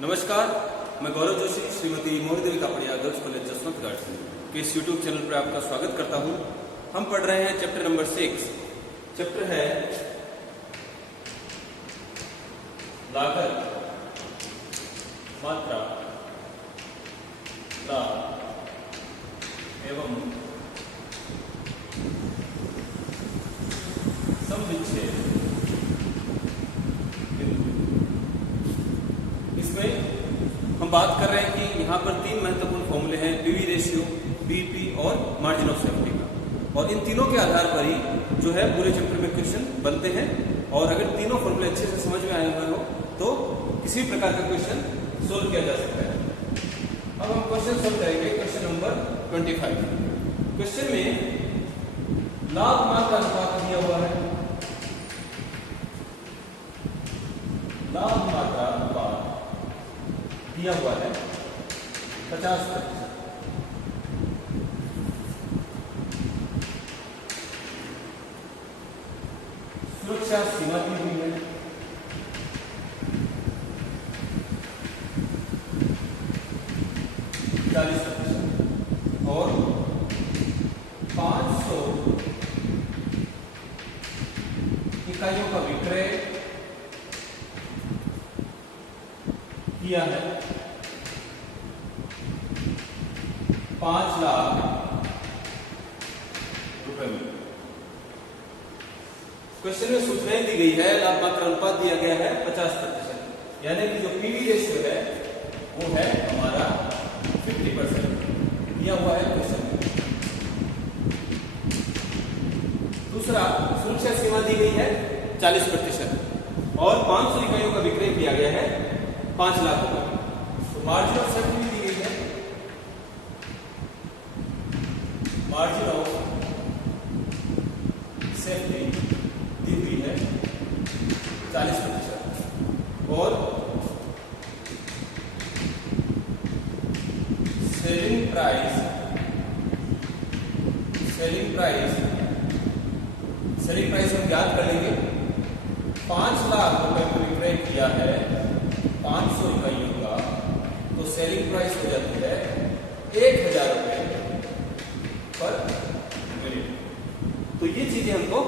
नमस्कार, मैं गौरव Joshi Shrimati मोहदेवी Kapadia girls college Jaswantgarh के इस यूट्यूब चैनल पर आपका स्वागत करता हूं। हम पढ़ रहे हैं चैप्टर नंबर 6। चैप्टर है लागत, मात्रा, लाभ एवं समविच्छेद। इसमें हम बात कर रहे हैं कि यहाँ पर तीन महत्वपूर्ण फॉर्मूले हैं, पीवी रेशियो, बीपी और मार्जिन ऑफ सेफ्टी का। और इन तीनों के आधार पर ही जो है पूरे चैप्टर में क्वेश्चन बनते हैं। और अगर तीनों फॉर्मूले अच्छे से समझ में आए हुए हो तो किसी प्रकार का क्वेश्चन सोल्व किया जा सकता है। अब हम क्वेश्चन सोल्व करेंगे। Question number 25। क्वेश्चन में लाभ मात्रा अनुपात दिया हुआ है। लाभ मात्रा अनुपात दिया हुआ है 50%। सुरक्षा सीमा दी हुई है 40% और 500 इकाइयों का विक्रय किया है 5 लाख रुपए में। क्वेश्चन में सूचनाएं दी गई है, लाभ मात्रा अनुपात दिया गया है 50%, यानी कि जो पीवी रेशियो है वो है हमारा 50% दिया हुआ है क्वेश्चन में। दूसरा, सुरक्षा सीमा दी गई है 40% और 500 इकाइयों का विक्रय किया गया है 5 लाख रुपए। तो मार्जिन ऑफ सेफ्टी भी दी गई है। मार्जिन ऑफ सेफ्टी दी हुई है 40% और सेलिंग प्राइस हम ज्ञात कर लेंगे। 5 लाख रुपए में विक्रय किया है 500 इकाइयों का, तो सेलिंग प्राइस हो जाती है 1000 रुपए पर मिनट। तो ये चीजें हमको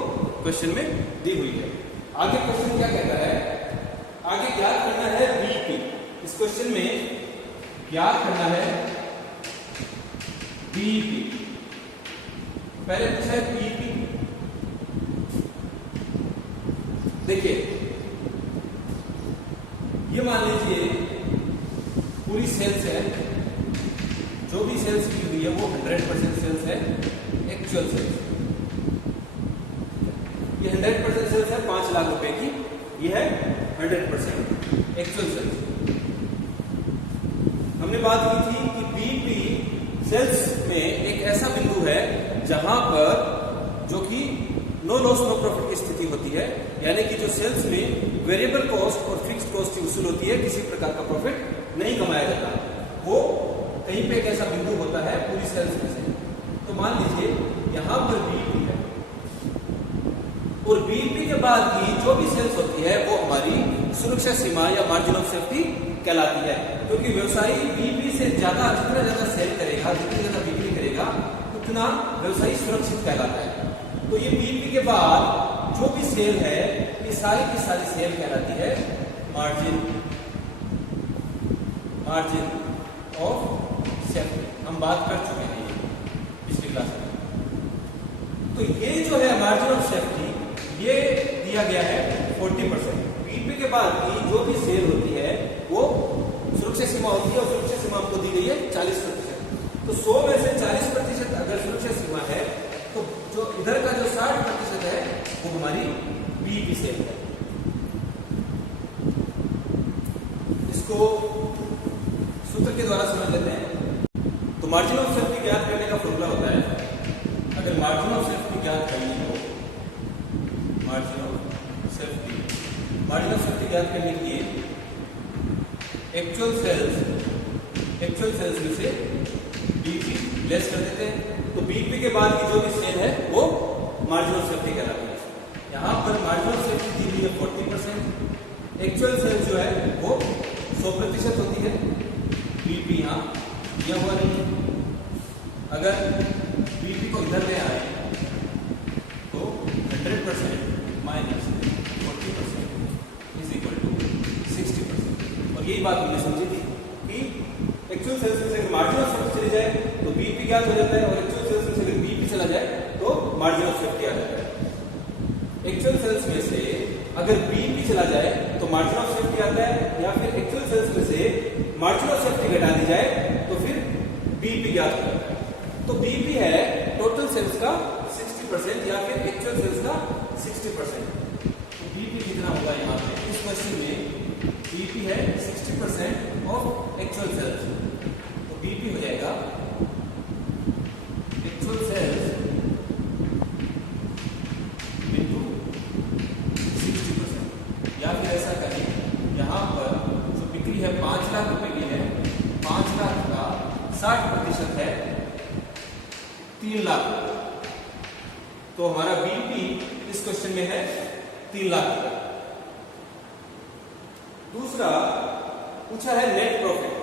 क्वेश्चन में दी हुई है। आगे क्वेश्चन क्या कहता है? आगे ज्ञात करना है बीपी। इस क्वेश्चन में ज्ञात करना है बीपी। पहले पूछा है पीपी। देखिए, ये मान लीजिए पूरी सेल्स है, जो भी सेल्स की हुई है वो 100% सेल्स है, एक्चुअल सेल्स। ये 100% सेल्स है 5 लाख रुपए की, ये है 100% एक्चुअल सेल्स। हमने बात की थी कि बीपी सेल्स में एक ऐसा बिंदु है जहां पर जो कि नो लॉस नो प्रॉफिट की स्थिति होती है, यानी कि जो सेल्स में वेरिएबल कॉस्ट और फिक्स्ड कॉस्ट की वसूल होती है, किसी प्रकार का प्रॉफिट नहीं कमाया जाता। वो कहीं पे एक ऐसा बिंदु होता है पूरी सेल्स में से। तो मान लीजिए यहां पर बीपी है और बीपी के बाद की जो भी सेल्स होती है वो हमारी सुरक्षा सीमा या मार्जिन ऑफ सेफ्टी कहलाती है। क्योंकि व्यवसायी बीपी से जितना ज्यादा सेल करेगा, जितनी ज्यादा बिक्री करेगा, उतना व्यवसायी सुरक्षित कहलाता है। तो ये बीपी के बाद जो भी सेल है, ये सारी की सारी सेल कहलाती है मार्जिन ऑफ सेफ्टी। हम बात कर चुके हैं ये पिछली क्लास में। तो ये जो है मार्जिन ऑफ सेफ्टी, ये दिया गया है 40%। बीपी के बाद की जो भी सेल होती है वो सुरक्षा सीमा होती है और सुरक्षा सीमा आपको दी गई है 40%। तो 100 में से 40% अगर सुरक्षा सीमा है तो जो इधर का जो 60% है वो हमारी बीपी सेल है। इसको सूत्र के द्वारा समझ लेते हैं। तो मार्जिन ऑफ सेफ्टी ज्ञात करने का फॉर्मूला होता है, अगर मार्जिन ऑफ सेफ्टी ज्ञात करनी हो, मार्जिन ऑफ सेफ्टी ज्ञात करने के लिए एक्चुअल सेल्स में से बीपी लेस कर देते हैं। तो बीपी के बाद की जो भी सेल है वो मार्जिन ऑफ सेफ्टी कहलाती है। यहाँ पर मार्जिन ऑफ सेफ्टी दी हुई है 40%, एक्चुअल सेल्स जो है वो 100% होती है, बीपी यहाँ यह हुआ नहीं है। अगर बीपी को इधर ले आए तो 100% माइनस 40% इज इक्वल टू 60%। और यही बात हमने समझी थी कि एक्चुअल सेल्स में से अगर मार्जिन ऑफ सेफ्टी चली जाए तो बीपी ज्ञात हो जाता है, और एक्चुअल सेल्स में से अगर बीपी चला जाए तो मार्जिन ऑफ सेफ्टी आ जाता है। एक्चुअल सेल्स में से अगर बीपी चला जाए तो मार्जिन ऑफ सेफ्टी आता है, या फिर एक्चुअल सेल्स में से मार्जिन ऑफ सेफ्टी घटा दी जाए तो फिर बीपी ज्ञात हो जाता है। तो बीपी है टोटल सेल्स का 60% या फिर एक्चुअल सेल्स का 60%। तो बीपी कितना होगा यहाँ पे इस क्वेश्चन में? बीपी है 60% ऑफ एक्चुअल सेल्स। तो बीपी हो जाएगा एक्चुअल सेल्स इनटू 60%। या फिर ऐसा करें, यहाँ पर जो बिक्री है 5 लाख रुपए की है, 5 लाख का 60% है 3 लाख। तो हमारा बीपी इस क्वेश्चन में है 3 लाख रुपए। दूसरा पूछा है नेट प्रॉफिट।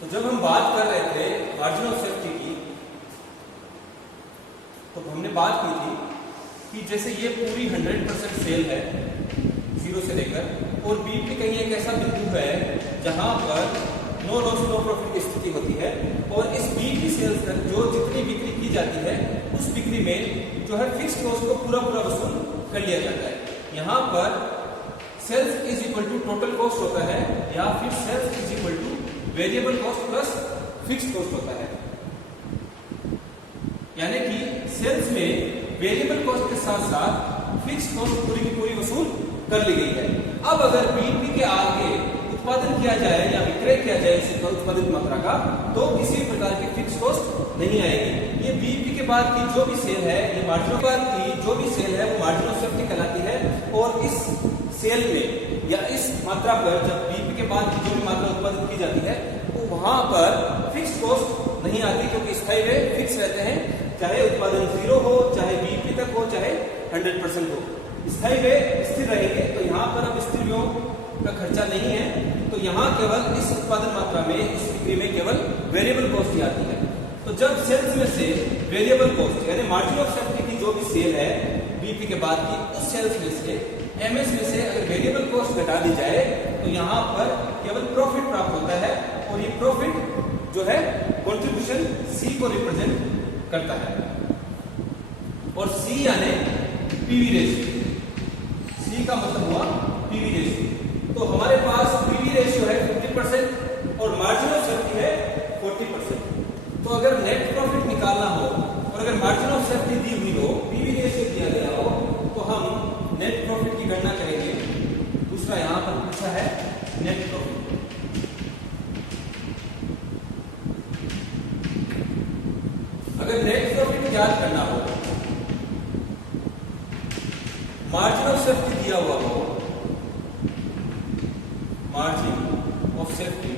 तो जब हम बात कर रहे थे मार्जिन ऑफ सेफ्टी की, तो हमने बात की थी कि जैसे ये पूरी 100% सेल है 0 से लेकर, और बीपी कहीं एक ऐसा बिंदु है जहां पर नो लॉस नो प्रॉफिट की स्थिति होती है, और इस बीपी सेल्स तक जो जितनी बिक्री की जाती है उस बिक्री में जो है फिक्स्ड कॉस्ट को पूरा वसूल कर लिया जाता है। यहाँ पर sales is equal to total cost होता है, या फिर sales is equal to variable cost plus fixed cost होता है। यानी कि सेल्स में वेरिएबल कॉस्ट के साथ साथ फिक्स्ड कॉस्ट पूरी की पूरी वसूल कर ली गई है। अब अगर बीपी के आगे उत्पादन किया जाए या विक्रय किया जाए इस उत्पादित मात्रा का, तो किसी प्रकार की फिक्स कॉस्ट नहीं आएगी। ये बीपी के बाद की जो भी सेल है, ये मार्जिन के बाद की जो भी सेल है वो मार्जिन ऑफ सेफ्टी कहलाती है। और इस सेल में या इस मात्रा पर जब बीपी के बाद की जो भी मात्रा उत्पादित की जाती है तो वहां पर फिक्स कॉस्ट नहीं आती, क्योंकि स्थायी वे फिक्स रहते हैं, चाहे उत्पादन 0 हो, चाहे बीपी तक हो, चाहे 100% हो। स्थायी वे स्थिर रहेंगे, तो यहाँ पर अब स्थिर व्ययों का खर्चा नहीं है। तो यहाँ केवल इस उत्पादन मात्रा में, इस बिक्री में केवल वेरिएबल कॉस्ट ही आती है। तो जब सेल्स में से वेरिएबल कॉस्ट यानी मार्जिन ऑफ सेफ्टी की जो भी सेल है बीपी के बाद की, उस सेल्स में से एमएस में से अगर वेरिएबल कॉस्ट घटा दी जाए तो यहाँ पर केवल प्रॉफिट प्राप्त होता है, और ये प्रॉफिट जो है कंट्रीब्यूशन सी को रिप्रेजेंट करता है। और सी यानी पीवी रेशियो। सी का मतलब हुआ पीवी रेशियो। तो हमारे पास पीवी रेशियो है 50% और मार्जिन ऑफ सेफ्टी है 40%। तो अगर नेट प्रॉफिट निकालना हो और अगर मार्जिन ऑफ सेफ्टी दी हुई हो, पीवी रेशियो दिया गया हो, तो हम नेट प्रॉफिट की गणना करेंगे। दूसरा यहां पर पूछा है नेट प्रॉफिट। अगर नेट प्रॉफिट ज्ञात करना हो, मार्जिन ऑफ सेफ्टी दिया हुआ हो, मार्जिन ऑफ सेफ्टी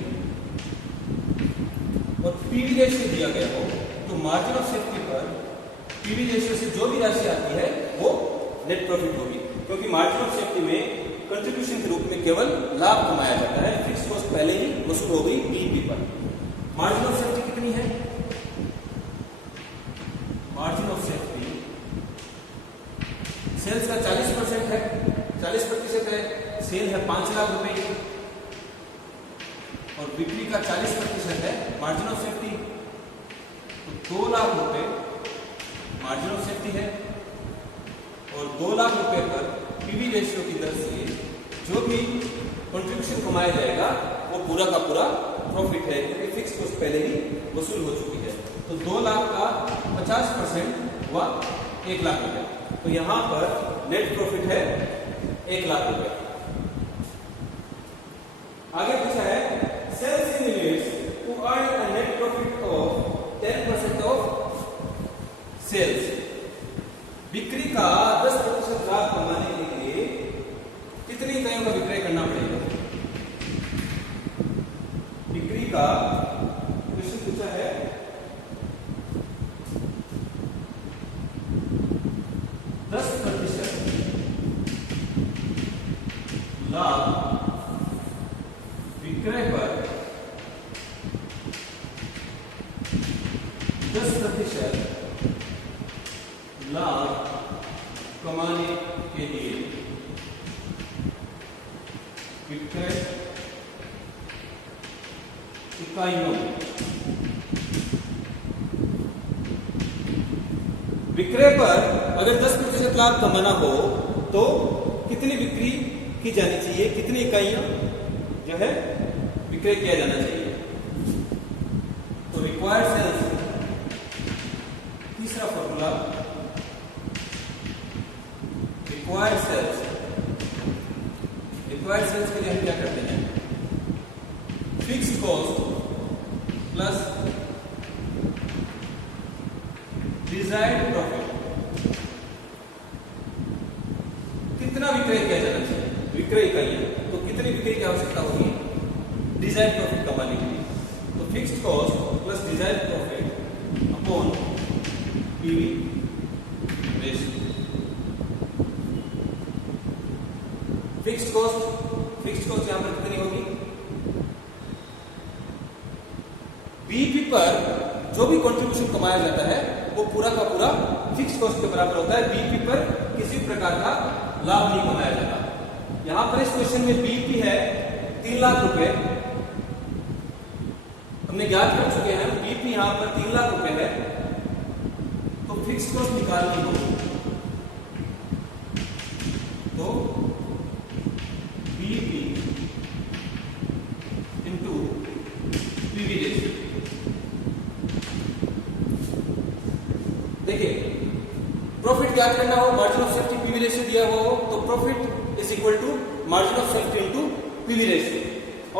और पीवी रेशियो दिया गया हो, तो मार्जिन ऑफ सेफ्टी पर पीवी रेशियो से जो भी राशि आती है वो नेट प्रॉफिट होगी, क्योंकि मार्जिन ऑफ सेफ्टी में कंट्रीब्यूशन के रूप में केवल लाभ कमाया जाता है, फिक्स कॉस्ट पहले ही वसूल हो गई पीवी पर। मार्जिन ऑफ सेफ्टी कितनी है? मार्जिन ऑफ सेफ्टी सेल्स का 40% है, 40% है, सेल है 5 लाख रुपए की और बिक्री का 40% है मार्जिन ऑफ सेफ्टी, तो 2 लाख रुपए मार्जिन ऑफ सेफ्टी है। और 2 लाख रुपए पर पीवी रेशियो की दर से जो भी कंट्रीब्यूशन कमाया जाएगा वो पूरा का पूरा प्रॉफिट है, क्योंकि फिक्स कॉस्ट पहले ही वसूल हो चुकी है। तो 2 लाख का 50% हुआ 1 लाख रुपए। तो यहां पर नेट प्रॉफिट है 1 लाख रुपए। आगे पूछा है sales in units to earn a net profit of 10% of sales. बिक्री का 10% लाभ कमाने के लिए कितनी इकाइयों का विक्रय करना पड़ेगा? बिक्री का क्वेश्चन पूछा है 10 10% लाभ विक्रय पर 10% लाभ कमाने के लिए विक्रय इकाइयों विक्रय पर अगर 10% लाभ कमाना हो तो कितनी बिक्री की जानी चाहिए, कितनी इकाइयां जो है विक्रय किया जाना चाहिए। तो रिक्वायर्ड सेल्स, तीसरा फॉर्मूला, रिक्वायर्ड सेल्स के लिए हम क्या करते हैं, fixed cost plus desired profit. कितना विक्रय किया जाना चाहिए, विक्रय इकाइयां, तो कितनी बिक्री की आवश्यकता होगी डिजायर्ड प्रॉफिट कमाने के लिए। तो fixed cost plus desired profit upon PV ratio. Fixed cost यहां पर कितनी होगी, बीईपी पर जो भी कंट्रीब्यूशन कमाया जाता है वो पूरा का पूरा फिक्स्ड कॉस्ट के बराबर होता है। बीईपी पर किसी प्रकार का लाभ नहीं कमाया जाता। यहां पर इस क्वेश्चन में बीईपी है 3 लाख रुपए, हमने ज्ञात कर चुके हैं। बीईपी यहां पर 3 लाख रुपए है, तो फिक्स्ड कॉस्ट निकालनी होगी। तो बीईपी इंटू पीवी रेशियो। देखिए, प्रॉफिट ज्ञात करना हो, margin of safety PV ratio दिया हुआ हो, तो profit is equal to margin of safety into PV ratio.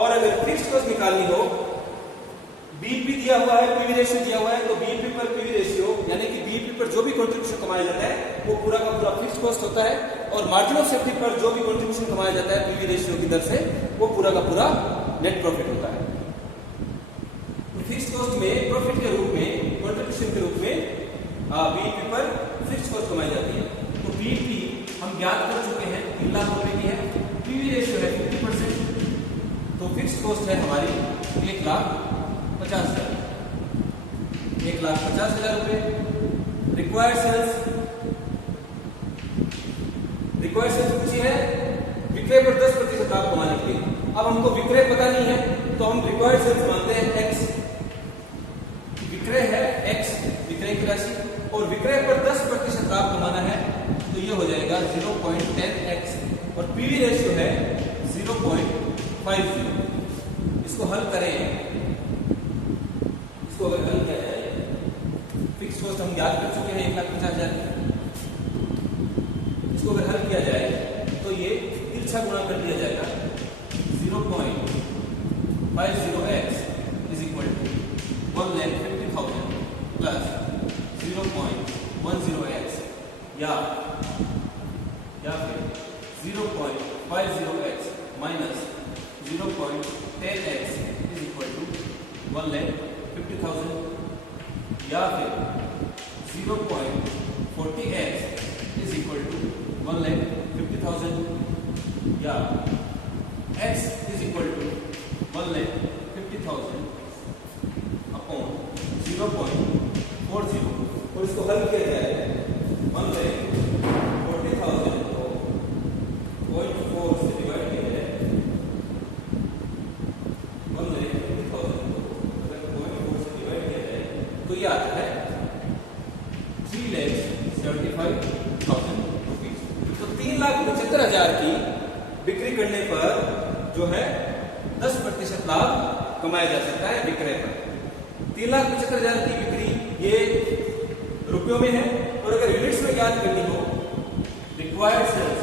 और अगर फिक्स्ड कॉस्ट निकालनी हो, बीईपी दिया हुआ है, पीवी रेशियो दिया हुआ है, तो बीईपी पर पीवी रेशियो यानी कि बीईपी पर जो भी कंट्रीब्यूशन कमाया जाता है वो पूरा का पूरा फिक्स्ड कॉस्ट होता है, और मार्जिन ऑफ सेफ्टी पर जो भी कंट्रीब्यूशन कमाया जाता है पीवी रेशियो की दर से वो पूरा का पूरा नेट प्रॉफिट होता है। तो फिक्स्ड कॉस्ट में प्रॉफिट के रूप में, कंट्रीब्यूशन के रूप में बीईपी पर फिक्स्ड कॉस्ट कमाई जाती है। तो बीईपी हम ज्ञात कर चुके हैं 3 लाख रुपए की है, पीवी रेशियो है 50%, तो फिक्स्ड कॉस्ट है हमारी 1,50,000 रुपए। रिक्वायर्ड सेल्स पूछी है विक्रय पर 10% लाभ कमाने के लिए। अब हमको विक्रय पता नहीं है तो हम रिक्वायर्ड सेल्स मानते हैं x, विक्रय है x, विक्रय की राशि, और विक्रय पर 10% लाभ कमाना है तो ये हो जाएगा 0.10x, और पीवी रेशियो है 0.50। इसको हल करें, इसको अगर हल किया जाए, फिक्स कॉस्ट हम याद कर चुके हैं 1,50,000, इसको अगर हल किया जाए तो ये तिरछा गुणा कर दिया जाएगा। 0.50x is equal to 1,50,000 plus 0.10x या फिर 0.50x minus 0.10x is equal to 1,50,000 या फिर 0.40x इज इक्वल टू 1,50,000 या x is equal to 1,50,000 upon 0.40, और इसको हल किया जाए 1,40,000 को 0.4 से डिवाइड किया जाए, 1,50,000 को अगर 0.4 से डिवाइड किया जाए तो ये आता है 3,75,000 रुपीज। तो 3,75,000 की बिक्री करने पर जो है 10% लाभ कमाया जा सकता है विक्रय पर। 3,75,000 की बिक्री ये रुपयों में है, और अगर यूनिट्स में ज्ञात करनी हो, रिक्वायर्ड सेल्स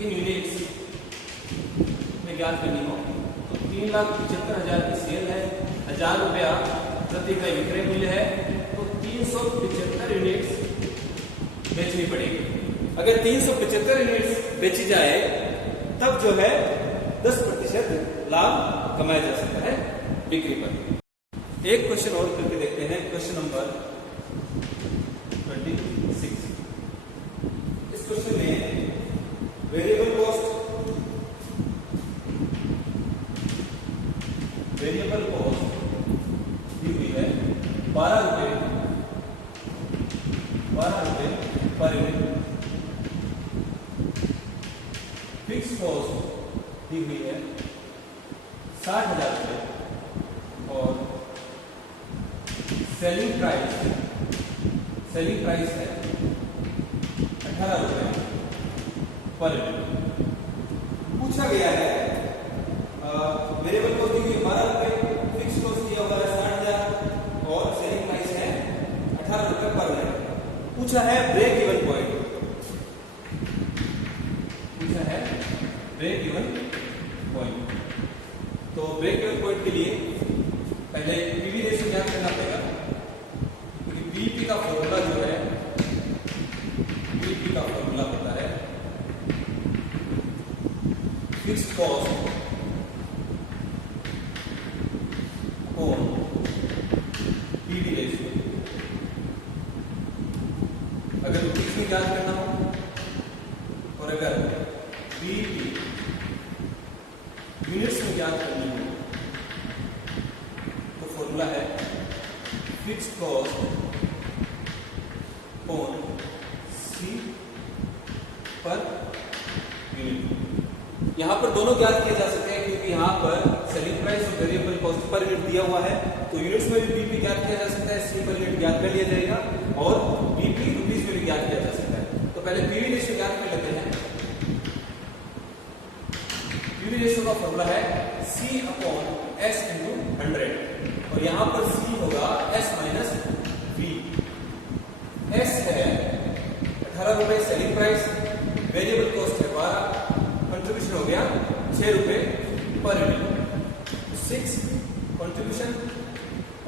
इन यूनिट्स में ज्ञात करनी हो तो 3,75,000 की सेल है, 1,000 रुपया प्रति इकाई विक्रय मूल्य है, तो 375 यूनिट्स बेचनी पड़ेगी। अगर 375 यूनिट्स बेची जाए तब जो है 10% लाभ कमाया जा सकता है बिक्री पर। एक क्वेश्चन और करके देखते हैं, क्वेश्चन नंबर 12 रुपए पर यूनिट। फिक्स कॉस्ट दी हुई है 60,000 रुपये और सेलिंग प्राइस है 18 रुपये पर यूनिट। पूछा गया है वेरिएबल कॉस्ट दी हुई 12 रुपये, फिक्स कॉस्ट दिया हुआ है 60,000 और सेलिंग प्राइस है 18 रुपये पर यूनिट। पूछा है ब्रेक इवन पॉइंट, तो ब्रेक इवन पॉइंट के लिए पहले पीवी रेशियो ज्ञात करना पड़ेगा, क्योंकि बीईपी का फॉर्मूला जो है, बीईपी का फॉर्मूला होता है fixed cost upon PV ratio. अगर रुपीज में ज्ञात करना हो और अगर बीईपी यूनिट्स में ज्ञात करनी हो तो फॉर्मूला है फिक्स्ड कॉस्ट अपॉन सी पर यूनिट। यहां पर दोनों ज्ञात किए जा सकते हैं, क्योंकि यहां पर सेलिंग प्राइस और वेरिएबल कॉस्ट पर यूनिट दिया हुआ है, तो यूनिट्स में भी बीपी ज्ञात किया जा सकता है, सी पर यूनिट ज्ञात कर लिया जाएगा और बीपी रुपीज में भी ज्ञात किया जा सकता है। तो पहले पीवी रेशियो ज्ञात कर लेते हैं। पीवी रेशियो का फॉर्मूला है C अपॉन S इंटू 100 और यहां पर C होगा S माइनस V। S है 18 रुपए सेलिंग प्राइस, वेरिएबल कॉस्ट है 12, कंट्रीब्यूशन हो गया 6 रुपए पर यूनिट। 6 कंट्रीब्यूशन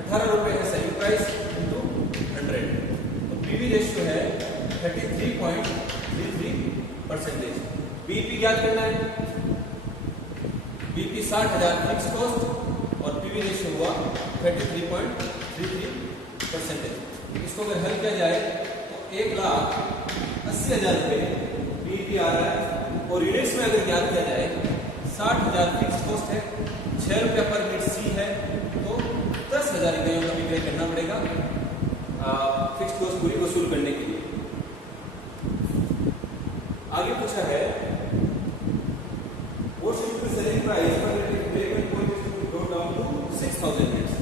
18 रुपए है सेलिंग प्राइस इंटू 100, तो पीवी रेशियो है 33.33%। बीपी ज्ञात करना है, बीपी 60,000 फिक्स कॉस्ट और पीवी रेशियो हुआ 33.33%। इसको अगर हल किया जाए तो 1,80,000 रुपये बीपी आ रहा है और यूनिट्स में अगर ज्ञात किया जाए 60,000 फिक्स कॉस्ट है, 6 रुपया पर यूनिट सी है, तो 10,000 इकाइयों का विक्रय करना पड़ेगा फिक्स कॉस्ट पूरी वसूल करने के लिए। आगे पूछा है सेलिंग प्राइस पर break even point go down to 6,000 units.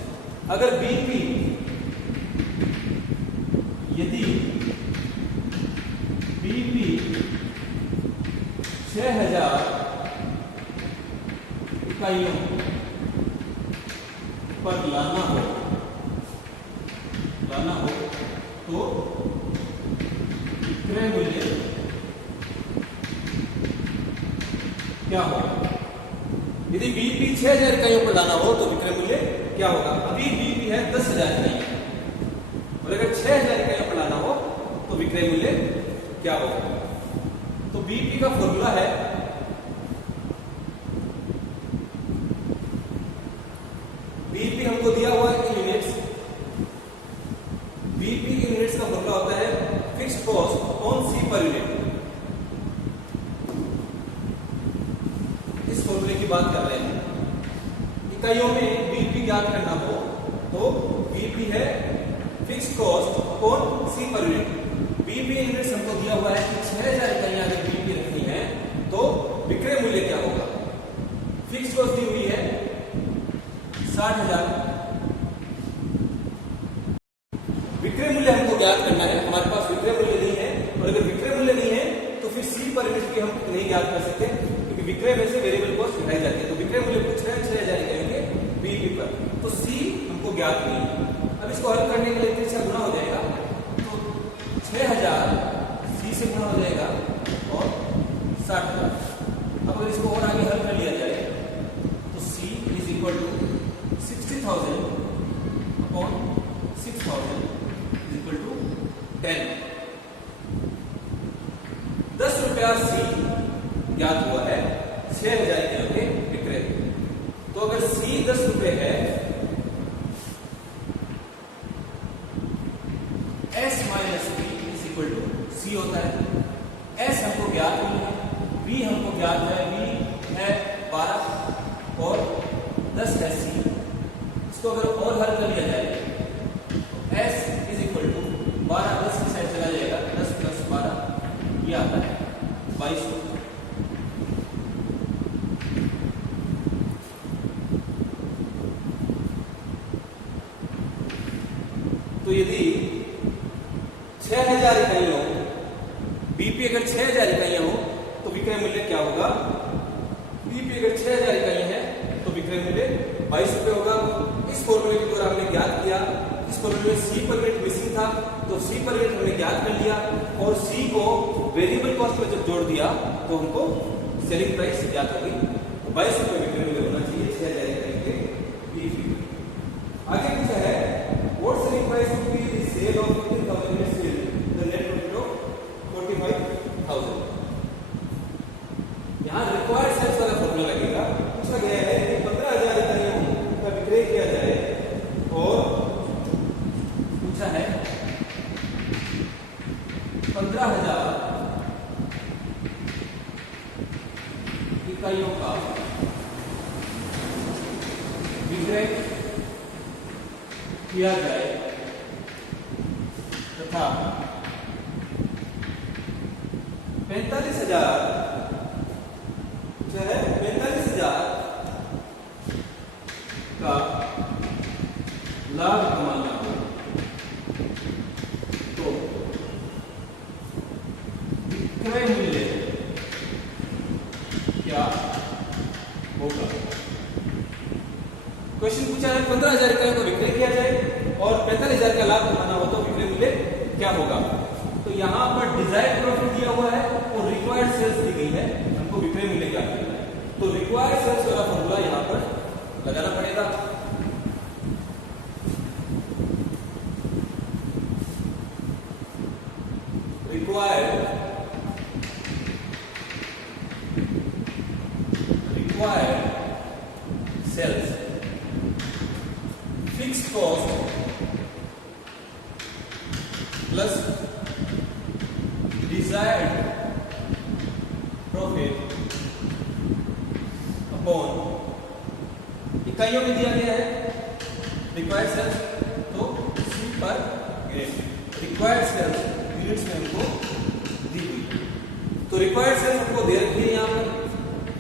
अगर बीपी यदि बीपी 6,000 इकाइयों पर लाना हो तो विक्रय मूल्य क्या होगा? यदि बीपी 6,000 इकाइयों पर लाना हो तो विक्रय मूल्य क्या होगा? अभी बीपी है 10,000 इकाइयां और अगर 6,000 इकाइयों पर लाना हो तो विक्रय मूल्य क्या होगा? तो बीपी का फॉर्मूला है बीपी हमको दिया हुआ है यूनिट्स, बीपी यूनिट्स का फॉर्मूला होता है fixed cost on C per unit. इस फॉर्मूले की बात कर रहे हैं। इकाइयों में बीपी ज्ञात करना हो तो बीपी है फिक्स्ड कॉस्ट अपॉन सी पर यूनिट। बीपी यूनिट्स हमको दिया हुआ है कि 6,000 इकाइयां अगर बीपी रखनी है तो विक्रय मूल्य क्या होगा? फिक्स्ड कॉस्ट दी हुई है 60,000, विक्रय मूल्य हमको ज्ञात करना है, हमारे पास विक्रय मूल्य नहीं है और अगर विक्रय मूल्य नहीं है तो फिर सी पर यूनिट की हम नहीं ज्ञात कर सकते, क्योंकि विक्रय में से वेरिएबल कॉस्ट घटाई जाती है। तो विक्रय मूल्य पूछ रहे हैं 6,000 इकाइयों के बीपी पर, तो सी हमको ज्ञात नहीं है। अब इसको हल करने के लिए 3 से गुना हो जाएगा, तो 6,000 सी से गुना हो जाएगा और 60,000। अब अगर इसको और आगे हल कर लिया जाए तो C is equal to 60,000 upon 6,000 is equal to 10। 10 रुपया सी ज्ञात हुआ है 6,000 इकाइयों के विक्रय। तो अगर सी 10 रुपए है, S minus B is equal to C होता है। एस हमको ज्ञात नहीं है, बी हमको ज्ञात है, बी है 12 और 10 है सी। अगर और हल कर लिया जाए तो s इज इक्वल टू 12 10 की साइड चला जाएगा 6000 इकाइयां हो, बीपी अगर 6000 इकाइयां हो तो विक्रय मूल्य क्या होगा? बीपी अगर 6000 इकाइयां है तो विक्रय मूल्य 22 रुपए होगा। इस फॉर्मूले के द्वारा हमने ज्ञात किया। इस फॉर्मूले में सी पर यूनिट मिसिंग था तो सी पर यूनिट हमने ज्ञात कर लिया और सी को वेरिएबल कॉस्ट में जब जोड़ दिया तो हमको सेलिंग प्राइस ज्ञात हो गई। 22 रुपए विक्रय मूल्य होना चाहिए 6000 इकाई के बीपी। आगे पूछा है what selling price would be the sale of 15000 units sell the net profit of 45000। यहां रिक्वायर्ड सेल्स वाला फॉर्मूला लगेगा। पूछा गया है कि 15000 इकाइयों का विक्रय किया जाए और पूछा है 15000 इकाइयों का विक्रय किया जाए तथा 45,000 जो है 45,000 का लाभ कमाना हो तो विक्रय मूल्य क्या होगा? क्वेश्चन पूछा है 15,000 इकाइयों को विक्रय किया जाए और 45,000 का लाभ कमाना हो तो विक्रय मूल्य क्या होगा? तो यहां पर डिजायर्ड प्रॉफिट दिया हुआ है और रिक्वायर्ड सेल्स दी गई है, हमको विक्रय मूल्य क्या करना है। तो रिक्वायर्ड सेल्स वाला फॉर्मूला यहां पर लगाना पड़ेगा। Required sales fixed cost plus desired profit upon इकाइयों में दिया गया है रिक्वायर्ड सेल्स तो सी per unit. Required sales units में हमको दी हुई तो रिक्वायर्ड सेल्स हमको दे रखी है यहाँ पर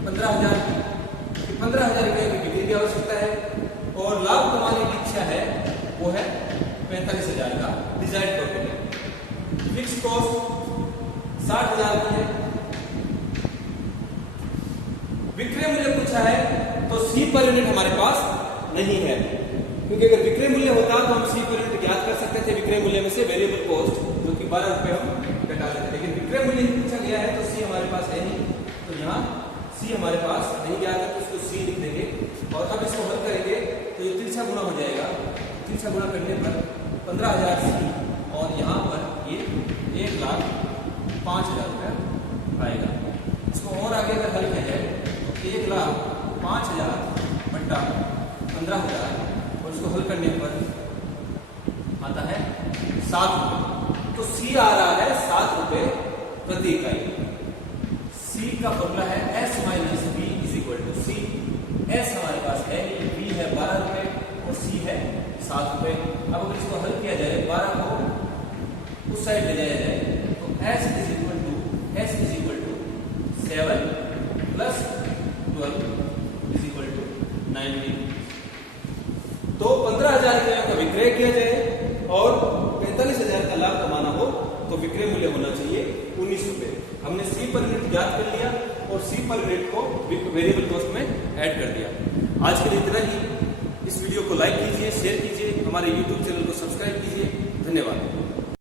15,000 की। 15,000 इकाई की बिक्री की आवश्यकता है और लाभ कमाने की इच्छा है वो है 45,000 का डिजायर्ड प्रॉफिट है। फिक्स कॉस्ट 60,000 की है। विक्रय मूल्य पूछा है तो सी पर यूनिट हमारे पास नहीं है क्योंकि अगर विक्रय मूल्य होता तो हम सी पर यूनिट ज्ञात कर सकते थे। विक्रय मूल्य में से वेरिएबल कॉस्ट जो कि 12 रुपए हम घटा देते, लेकिन विक्रय मूल्य पूछा गया है तो सी हमारे पास है नहीं। तो यहाँ सी हमारे पास नहीं ज्ञात है तो उसको सी लिख देंगे और अब इसको हल करेंगे तो ये तिरछा गुणा हो जाएगा। तिरछा गुणा करने पर 15,000 सी और यहाँ पर ये 1,05,000 रुपया आएगा। इसको और आगे अगर हल किया जाए तो 1,05,000 बट्टा 15,000 और इसको हल करने पर आता है 7 रुपये। तो सी आ रहा है 7 रुपये प्रति इकाई। सी का फॉर्मूला है S minus B is equal to C. S हमारे पास है, बी है 12 रुपए और सी है 7 रुपए। अब अगर इसको हल किया जाए 12 को उस साइड ले जाया जाए तो S is equal to 7 plus 12 is equal to 19। तो 15,000 इकाइयों का विक्रय किया जाए और 45,000 का लाभ कमाना हो तो विक्रय मूल्य होना चाहिए 19 रुपए। हमने सी पर यूनिट ज्ञात कर लिया और सी पर यूनिट को वेरिएबल कॉस्ट में ऐड कर दिया। आज के लिए इतना ही। इस वीडियो को लाइक कीजिए, शेयर कीजिए, हमारे YouTube चैनल को सब्सक्राइब कीजिए। धन्यवाद।